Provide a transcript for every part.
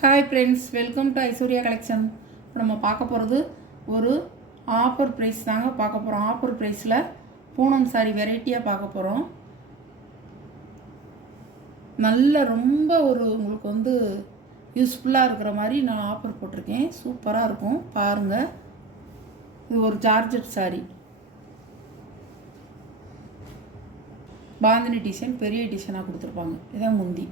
Hi friends, welcome to Aishwarya collection. இப்போ நம்ம பார்க்க போகிறது ஒரு ஆஃபர் ப்ரைஸ் தாங்க பார்க்க போகிறோம். ஆஃபர் ப்ரைஸில் பூனம் சாரி வெரைட்டியாக பார்க்க போகிறோம். நல்ல ரொம்ப உங்களுக்கு யூஸ்ஃபுல்லாக இருக்கிற மாதிரி நான் ஆஃபர் போட்டிருக்கேன். சூப்பராக இருக்கும், பாருங்கள். இது ஒரு ஜார்ஜெட் சாரி, பாந்தினி டிசைன், பெரிய டிசைனாக கொடுத்துருப்பாங்க. இதான் முந்தி.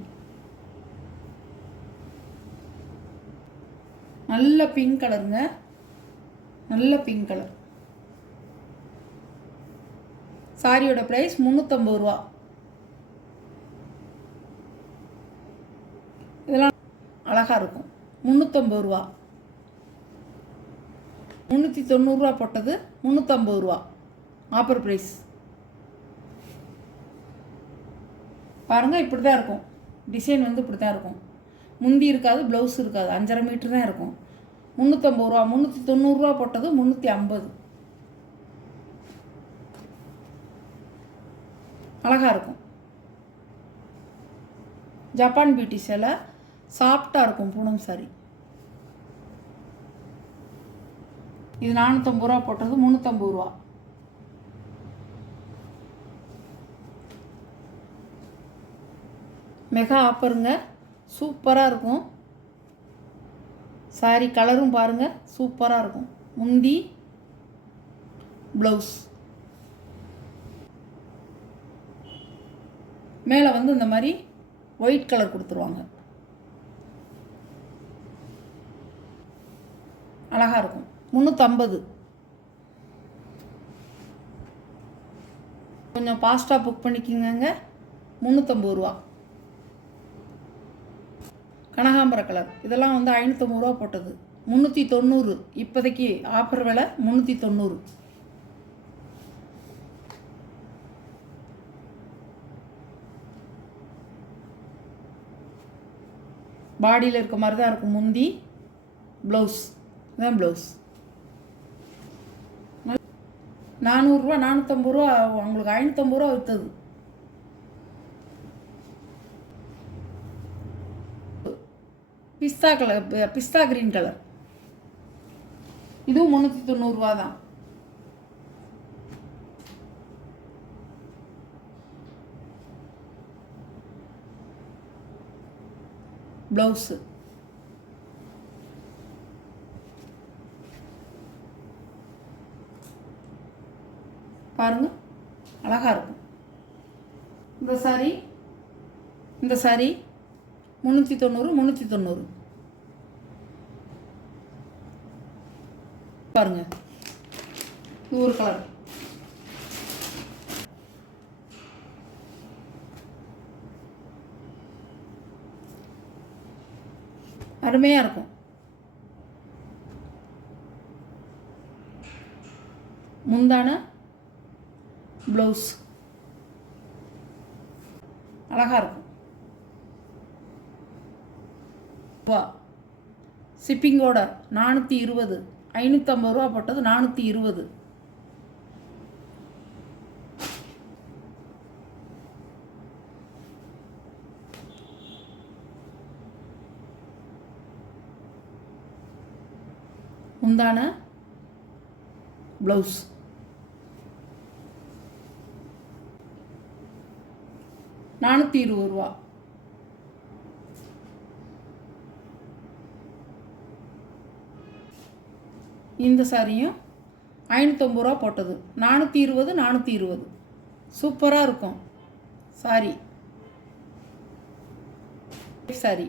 நல்ல பிங்க் கலருங்க, நல்ல பிங்க் கலர். சாரியோட ப்ரைஸ் 350 ரூபா. இதெல்லாம் அழகாக இருக்கும். 350 ரூபா. 390 ரூபா போட்டது, 350 ரூபா ஆஃபர் ப்ரைஸ். பாருங்கள், இப்படி தான் இருக்கும். டிசைன் இப்படி தான் இருக்கும். முந்தி இருக்காது, ப்ளவுஸ் இருக்காது. 5.5 மீட்டர் தான் இருக்கும். 350 ரூபா. 390 ரூபா போட்டது 350. அழகாக இருக்கும். ஜப்பான் பியூட்டி சேலை, சாஃப்டாக இருக்கும் பூனம் சாரி. இது 450 ரூபா போட்டது 350 ரூபா. மெகா ஆஃபருங்க, சூப்பராக இருக்கும். சாரி கலரும் பாருங்கள், சூப்பராக இருக்கும். முந்தி, ப்ளவுஸ். மேலே இந்த மாதிரி ஒயிட் கலர் கொடுத்துருவாங்க. அழகாக இருக்கும். 350. கொஞ்சம் ஃபாஸ்ட்டாக புக் பண்ணிக்கோங்க. 350 ரூபா. கனகாம்பர கலர். இதெல்லாம் 550 ரூபா போட்டது, 390. இப்போதைக்கு ஆஃபர் விலை 390. பாடியில் இருக்க மாதிரி தான் இருக்கும். முந்தி, ப்ளவுஸ். இதுதான் ப்ளவுஸ். 400 ரூபா, 450 ரூபா. உங்களுக்கு 550 ரூபா விற்றது. பிஸ்தா கலர், பிஸ்தா கிரீன் கலர். இதுவும் 390 ரூபா தான். ப்ளவுஸு பாருங்க, அழகாக இருக்கும். இந்த சாரி 390, 390. பாருங்க, இது ஒரு கலர். அருமையாக இருக்கும். முந்தான, ப்ளவுஸ் அழகாக இருக்கும். ஷிப்பிங்கோட 420. 550 ரூபா போட்டது 420. முந்தான, ப்ளவுஸ். $420. இந்த சாரியும் 550 ரூபா போட்டது, 420, 420. சூப்பராக இருக்கும் சாரி. சாரி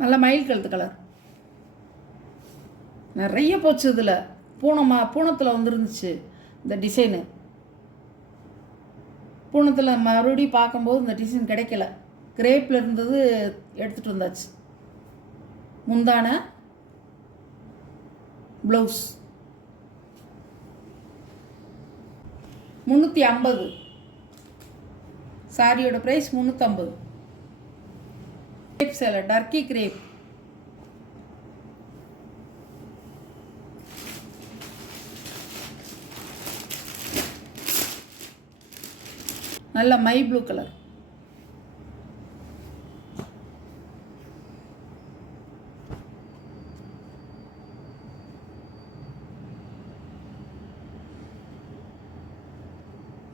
நல்ல மயில் கழுத்து கலர். நிறைய போச்சு இதில். பூனத்தில் வந்துருந்துச்சு இந்த டிசைனு. பூனத்தில் மறுபடியும் பார்க்கும்போது இந்த டிசைன் கிடைக்கல. கிரேப்பில் இருந்தது, எடுத்துகிட்டு வந்தாச்சு. முந்தான, ப்ளவுஸ். 350. சாரியோட ப்ரைஸ் 350. கிரேப் சேலை, டர்க்கி கிரேப். நல்ல மை ப்ளூ கலர்.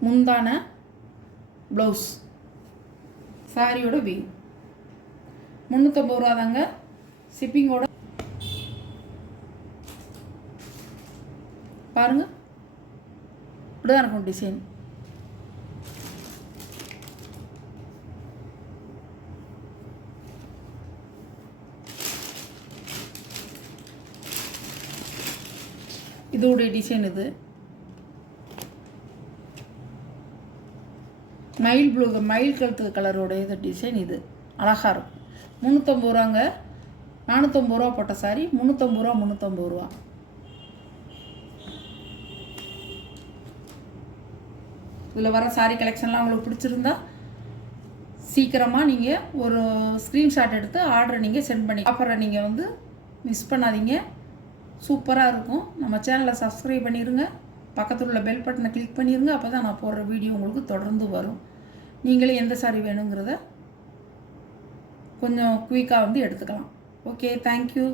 முந்தான ப்ளவுஸ் சாரியோட வீவ் 350 ரூபா தாங்க. ஷிப்பிங்கோட பாருங்கள், இப்படி தான் இருக்கும் டிசைன். இதோடைய டிசைன் இது மயில் கழுத்து கலரோட இது டிசைன். இது அழகாக இருக்கும். 350 ரூபாங்க. 450 ரூபா போட்ட சாரி 350 ரூபா 350 ரூபா. இதில் வர சாரி கலெக்ஷன்லாம் உங்களுக்கு பிடிச்சிருந்தா சீக்கிரமாக நீங்கள் ஒரு ஸ்க்ரீன்ஷாட் எடுத்து ஆர்டரை நீங்கள் சென்ட் பண்ணி ஆஃபரை நீங்கள் வந்து மிஸ் பண்ணாதீங்க. சூப்பராக இருக்கும். நம்ம சேனலை சப்ஸ்கிரைப் பண்ணிடுங்க. பக்கத்தில் உள்ள பெல் பட்டனை கிளிக் பண்ணிடுங்க. அப்போ தான் நான் போடுற வீடியோ உங்களுக்கு தொடர்ந்து வரும். நீங்களே எந்த சாரி வேணுங்கிறத கொஞ்சம் குயிக்காக வந்து எடுத்துக்கலாம். Okay, thank you.